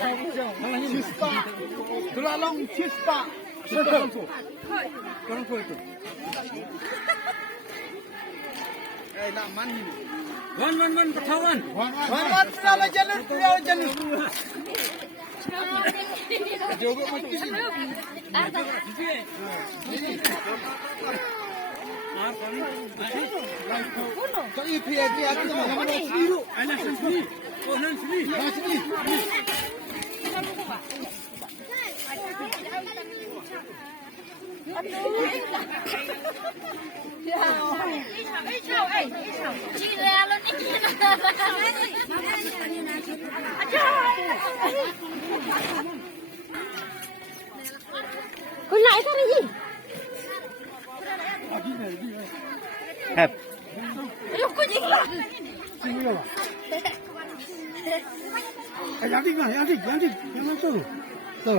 Chispa. Tulalong chispa. Kurang tu itu. Nak mandi. Wan pertawan. Wan tulalong jalur. Jogo mati. So ipi aku nama biru. Ana sendiri. Oh nan sendiri. Kun lại sao đi? Hep. Lúc có gì là? Yang mana tu? Tu.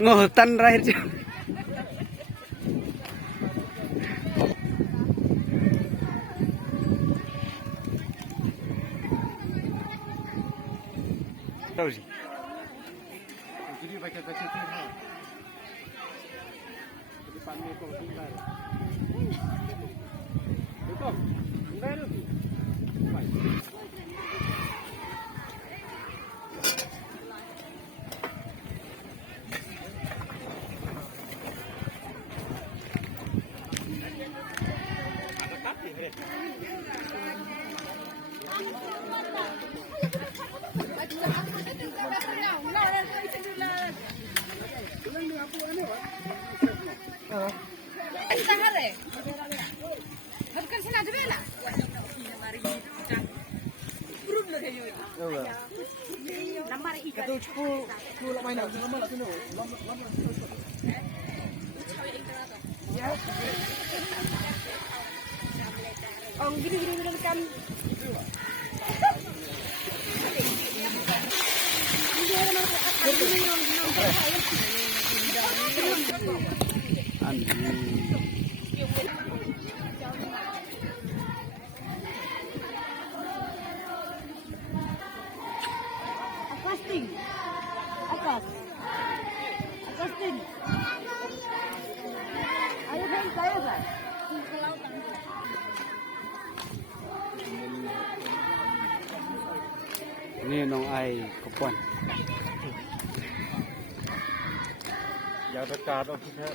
Hutan terakhir sih. Tahu sih. Jadi baca-baca tu. Jadi pandai kau tinggal. Betul. Tinggal tu. Kata cukup main nak lama nak tino. Lama. Ông gini kan. Atas. Ayo kan. Ini nong ai kepon. Yang dekat tu kita